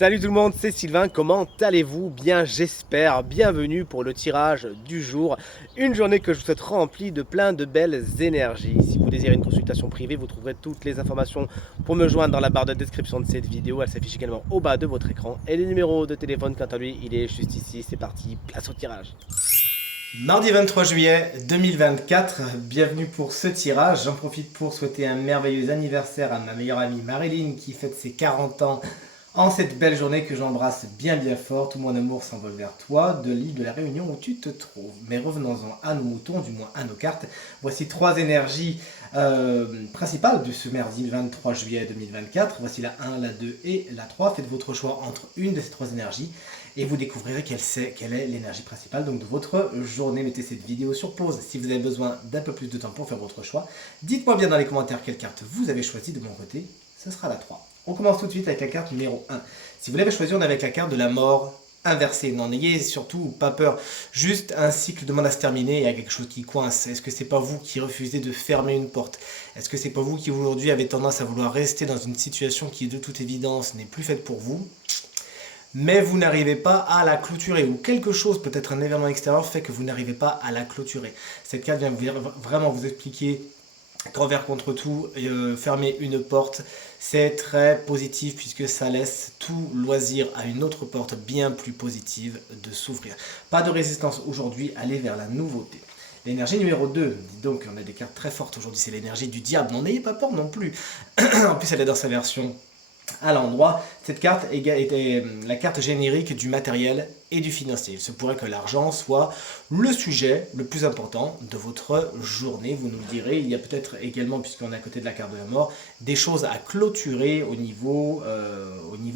Salut tout le monde, c'est Sylvain, comment allez-vous? Bien j'espère, bienvenue pour le tirage du jour. Une journée que je vous souhaite remplie de plein de belles énergies. Si vous désirez une consultation privée, vous trouverez toutes les informations pour me joindre dans la barre de description de cette vidéo. Elle s'affiche également au bas de votre écran. Et le numéro de téléphone, quant à lui, il est juste ici. C'est parti, place au tirage. Mardi 23 juillet 2024, bienvenue pour ce tirage. J'en profite pour souhaiter un merveilleux anniversaire à ma meilleure amie Marilyn qui fête ses 40 ans en cette belle journée que j'embrasse bien fort. Tout mon amour s'envole vers toi de l'île de la Réunion où tu te trouves. Mais revenons-en à nos moutons, du moins à nos cartes. Voici trois énergies principales de ce mardi 23 juillet 2024. Voici la 1, la 2 et la 3. Faites votre choix entre une de ces trois énergies et vous découvrirez quelle est l'énergie principale donc de votre journée. Mettez cette vidéo sur pause si vous avez besoin d'un peu plus de temps pour faire votre choix. Dites-moi bien dans les commentaires quelle carte vous avez choisi. De mon côté, ce sera la 3. On commence tout de suite avec la carte numéro 1. Si vous l'avez choisi, on est avec la carte de la mort inversée. N'en ayez surtout pas peur. Juste un cycle demande à se terminer et il y a quelque chose qui coince. Est-ce que c'est pas vous qui refusez de fermer une porte? Est-ce que c'est pas vous qui aujourd'hui avez tendance à vouloir rester dans une situation qui de toute évidence n'est plus faite pour vous, mais vous n'arrivez pas à la clôturer, ou quelque chose, peut-être un événement extérieur fait que vous n'arrivez pas à la clôturer. Cette carte vient vraiment vous expliquer qu'envers contre tout, fermer une porte, c'est très positif puisque ça laisse tout loisir à une autre porte bien plus positive de s'ouvrir. Pas de résistance aujourd'hui, allez vers la nouveauté. L'énergie numéro 2, dis donc, on a des cartes très fortes aujourd'hui, c'est l'énergie du diable, n'en ayez pas peur non plus. En plus, elle est dans sa version à l'endroit. Cette carte était la carte générique du matériel et du financier. Il se pourrait que l'argent soit le sujet le plus important de votre journée, vous nous le direz. Il y a peut-être également, puisqu'on est à côté de la carte de la mort, des choses à clôturer au niveau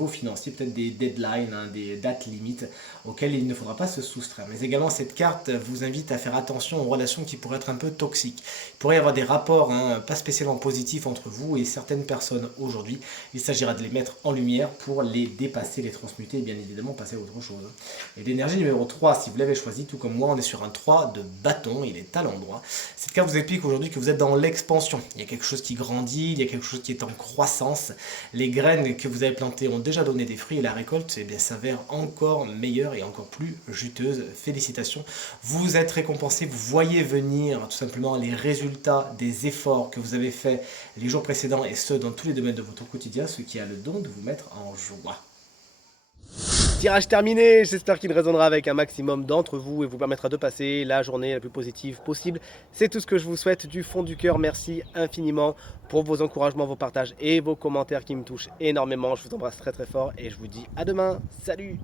financier, peut-être des deadlines, des dates limites auxquelles il ne faudra pas se soustraire. Mais également, cette carte vous invite à faire attention aux relations qui pourraient être un peu toxiques. Il pourrait y avoir des rapports pas spécialement positifs entre vous et certaines personnes aujourd'hui. Il s'agira de les mettre en lumière pour les dépasser, les transmuter et bien évidemment passer à autre chose. Et l'énergie numéro 3, si vous l'avez choisi, tout comme moi, on est sur un 3 de bâton, il est à l'endroit. Cette carte vous explique aujourd'hui que vous êtes dans l'expansion. Il y a quelque chose qui grandit, il y a quelque chose qui est en croissance. Les graines que vous avez plantées ont déjà donné des fruits et la récolte s'avère encore meilleure et encore plus juteuse. Félicitations, vous êtes récompensé, vous voyez venir tout simplement les résultats des efforts que vous avez faits les jours précédents et ce dans tous les domaines de votre quotidien, ce qui a le don de vous mettre en joie. Tirage terminé, j'espère qu'il résonnera avec un maximum d'entre vous et vous permettra de passer la journée la plus positive possible. C'est tout ce que je vous souhaite du fond du cœur. Merci infiniment pour vos encouragements, vos partages et vos commentaires qui me touchent énormément. Je vous embrasse très très fort et je vous dis à demain. Salut!